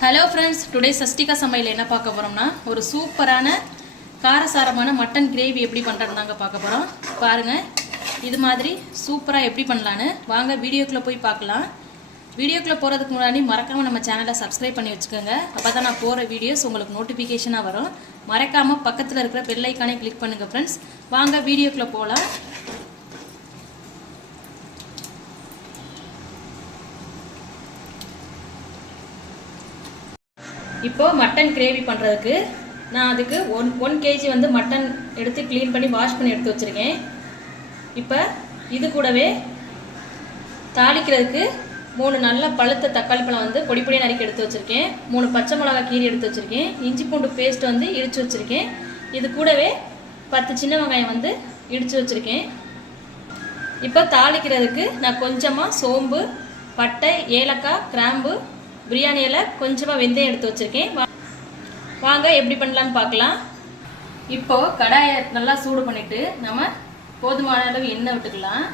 Hello friends today Shashtika சமையல் என்ன பார்க்க போகிறோம்னா ஒரு சூப்பரான காரசாரமான மட்டன் கிரேவி எப்படி பண்ணுறது தாங்க பார்க்க போகிறோம் பாருங்கள் இது மாதிரி சூப்பராக எப்படி பண்ணலான்னு. வாங்க வீடியோக்குள்ளே போய் பார்க்கலாம். வீடியோக்குள்ளே போகிறதுக்கு முன்னாடி மறக்காமல் நம்ம சேனலை சப்ஸ்கிரைப் பண்ணி வச்சுக்கோங்க. அப்போ தான் நான் போகிற வீடியோஸ் உங்களுக்கு நோட்டிஃபிகேஷனாக வரும். மறக்காமல் பக்கத்தில் இருக்கிற பெல்லைக்கானே கிளிக் பண்ணுங்கள் ஃப்ரெண்ட்ஸ் வாங்க வீடியோக்குள்ளே போகலாம் இப்போ மட்டன் கிரேவி பண்ணுறதுக்கு நான் அதுக்கு ஒன் ஒன் கேஜி வந்து மட்டன் எடுத்து க்ளீன் பண்ணி வாஷ் பண்ணி எடுத்து வச்சுருக்கேன். இப்போ இது கூடவே தாளிக்கிறதுக்கு மூணு நல்ல பழுத்த தக்காளி பழம் வந்து பொடி பொடியாக நறுக்கி எடுத்து வச்சுருக்கேன். மூணு பச்சை மிளகா கீரி எடுத்து வச்சுருக்கேன். இஞ்சி பூண்டு பேஸ்ட் வந்து இடித்து வச்சுருக்கேன். இது கூடவே பத்து சின்ன வெங்காயம் வந்து இடித்து வச்சுருக்கேன். இப்போ தாளிக்கிறதுக்கு நான் கொஞ்சமாக சோம்பு பட்டை ஏலக்காய் கிராம்பு பிரியாணியில் கொஞ்சமாக வெந்தயம் எடுத்து வச்சுருக்கேன். வா- வாங்க எப்படி பண்ணலான்னு பார்க்கலாம். இப்போ கடாயை நல்லா சூடு பண்ணிவிட்டு நம்ம போதுமான அளவு எண்ணெய் விட்டுக்கலாம்.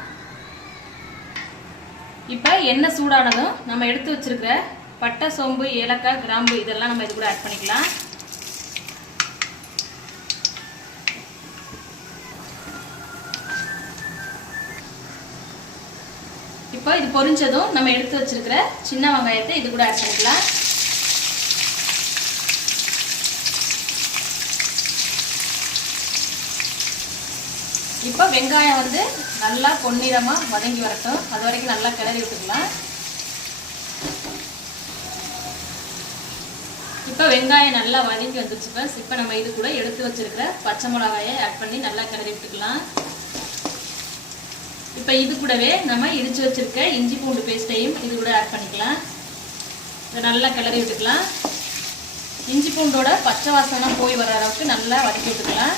இப்போ எண்ணெய் சூடானதும் நம்ம எடுத்து வச்சிருக்கிற பட்டை சோம்பு ஏலக்காய் கிராம்பு இதெல்லாம் நம்ம இது கூட ஆட் பண்ணிக்கலாம். இப்போ இது பொரிஞ்சதும் நம்ம எடுத்து வச்சிருக்கிற சின்ன வெங்காயத்தை இது கூட ஆட் பண்ணிக்கலாம். இப்போ வெங்காயம் வந்து நல்லா பொன்னிறமாக வதங்கி வரட்டும். அது வரைக்கும் நல்லா கிளறி விட்டுக்கலாம். இப்போ வெங்காயம் நல்லா வதங்கி வந்துருச்சு இப்போ நம்ம இது கூட எடுத்து வச்சிருக்கிற பச்சை மிளகாயை ஆட் பண்ணி நல்லா கிளறி விட்டுக்கலாம். இப்போ இது கூடவே நம்ம இடிச்சு வச்சிருக்க இஞ்சி பூண்டு பேஸ்ட்டையும் இது கூட ஆட் பண்ணிக்கலாம். இதை நல்லா கிளறி விட்டுக்கலாம் இஞ்சி பூண்டோட பச்சை வாசனை போய் வர அளவுக்கு நல்லா வதக்கி விட்டுக்கலாம்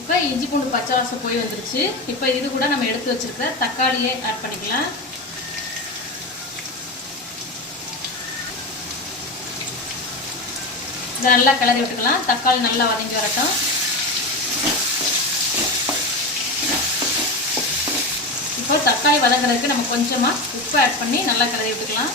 இப்போ இஞ்சி பூண்டு பச்சை வாசம் போய் வந்துருச்சு. இப்போ இது கூட நம்ம எடுத்து வச்சுருக்க தக்காளியை ஆட் பண்ணிக்கலாம். இதை நல்லா கிளறி விட்டுக்கலாம். தக்காளி நல்லா வதங்கி வரட்டும் இப்போ தக்காளி வதங்குறதுக்கு நம்ம கொஞ்சமாக உப்பு ஆட் பண்ணி நல்லா கிளறி விட்டுக்கலாம்.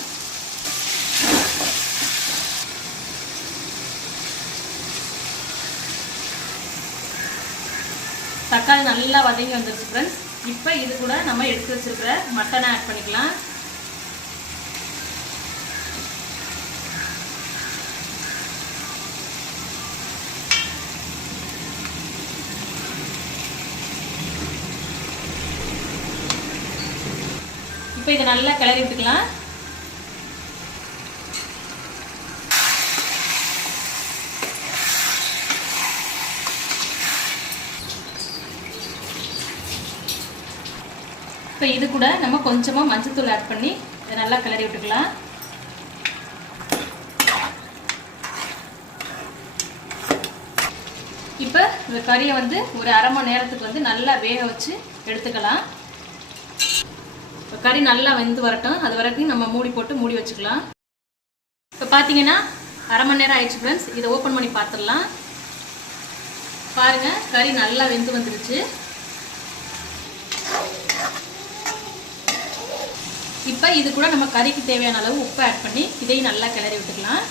தக்காளி நல்லா வதங்கி வந்துருச்சு ஃப்ரெண்ட்ஸ் இப்போ இது கூட நம்ம எடுத்து வச்சிருக்கிற மட்டனை ஆட் பண்ணிக்கலாம். இப்போ இதை நல்லா கிளறி விட்டுக்கலாம் இப்போ இது கூட நம்ம கொஞ்சமாக மஞ்சத்தூள் ஆட் பண்ணி இதை நல்லா கிளறி விட்டுக்கலாம். இப்போ இந்த கறியை வந்து ஒரு அரை மணி நேரத்துக்கு வந்து நல்லா வேக வச்சு எடுத்துக்கலாம். கறி நல்லா வெந்து வரட்டும். அது வரைக்கும் நம்ம மூடி போட்டு மூடி வச்சுக்கலாம். இப்போ பார்த்தீங்கன்னா அரை மணி நேரம் ஆயிடுச்சு ஃப்ரெண்ட்ஸ் இதை ஓப்பன் பண்ணி பார்த்துடலாம் பாருங்கள் கறி நல்லா வெந்து வந்துருச்சு. இப்போ இது கூட நம்ம கறிக்கு தேவையான அளவு உப்பு ஆட் பண்ணி இதையும் நல்லா கிளறி விட்டுக்கலாம்.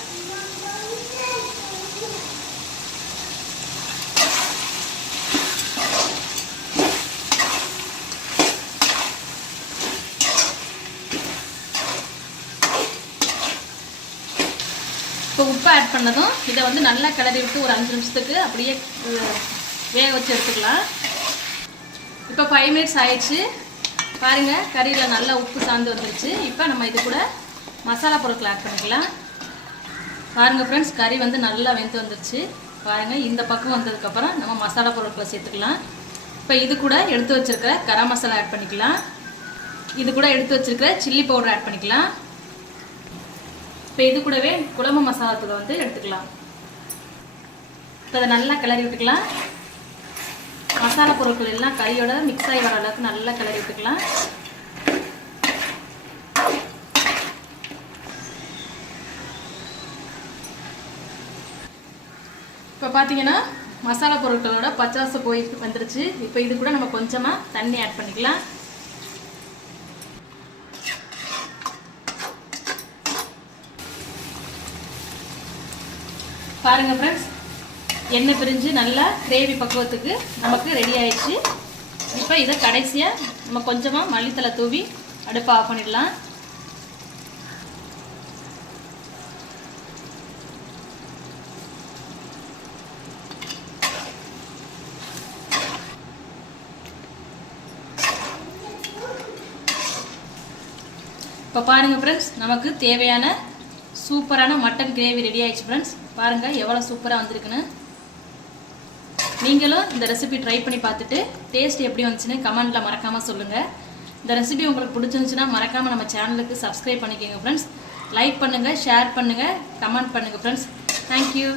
இப்போ உப்பு ஆட் பண்ணதும் இதை வந்து நல்லா கிளறி விட்டு ஒரு அஞ்சு நிமிஷத்துக்கு அப்படியே வேக வச்சு எடுத்துக்கலாம். இப்போ ஃபைவ் மினிட்ஸ் ஆயிடுச்சு. பாருங்கள் கறியில் நல்லா உப்பு சார்ந்து வந்துருச்சு. இப்போ நம்ம இது கூட மசாலா பொருட்கள் ஆட் பண்ணிக்கலாம். பாருங்கள் ஃப்ரெண்ட்ஸ் கறி வந்து நல்லா வெந்து வந்துருச்சு. பாருங்கள் இந்த பக்கம் வந்ததுக்கப்புறம் நம்ம மசாலா பொருட்களை சேர்த்துக்கலாம். இப்போ இது கூட எடுத்து வச்சுருக்கிற கரம் மசாலா ஆட் பண்ணிக்கலாம். இது கூட எடுத்து வச்சுருக்கிற சில்லி பவுடர் ஆட் பண்ணிக்கலாம். இப்போ இது கூடவே குழம்பு மசாலா வந்து எடுத்துக்கலாம். இப்போ அதை நல்லா கிளறி விட்டுக்கலாம். மசாலா பொருட்கள் எல்லாம் கறியோட மிக்ஸ் ஆகி வர அளவுக்கு நல்லா கிளறி விட்டுக்கலாம். இப்போ பார்த்தீங்கன்னா மசாலா பொருட்களோட பச்சாசு போய் வந்துருச்சு. இப்போ இது கூட நம்ம கொஞ்சமாக தண்ணி ஆட் பண்ணிக்கலாம். பாருங்கள் ஃப்ரெண்ட்ஸ் எண்ணெய் பிரிஞ்சு நல்லா கிரேவி பக்குவத்துக்கு நமக்கு ரெடி ஆயிடுச்சு. இப்போ இதை கடைசியாக நம்ம கொஞ்சமாக மல்லித்தலை தூவி அடுப்பை ஆஃப் பண்ணிடலாம். இப்போ பாருங்கள் ஃப்ரெண்ட்ஸ் நமக்கு தேவையான சூப்பரான மட்டன் கிரேவி ரெடி ஆயிடுச்சு ஃப்ரெண்ட்ஸ் பாருங்கள் எவ்வளோ சூப்பராக வந்திருக்குன்னு. நீங்களும் இந்த ரெசிபி ட்ரை பண்ணி பார்த்துட்டு டேஸ்ட் எப்படி வந்துச்சுன்னு கமெண்ட்டில் மறக்காமல் சொல்லுங்கள் இந்த ரெசிபி உங்களுக்கு பிடிச்சிருந்துச்சுன்னா மறக்காமல் நம்ம சேனலுக்கு சப்ஸ்கிரைப் பண்ணிக்கோங்க ஃப்ரெண்ட்ஸ் லைக் பண்ணுங்கள் ஷேர் பண்ணுங்கள் கமெண்ட் பண்ணுங்கள் ஃப்ரெண்ட்ஸ் தேங்க்யூ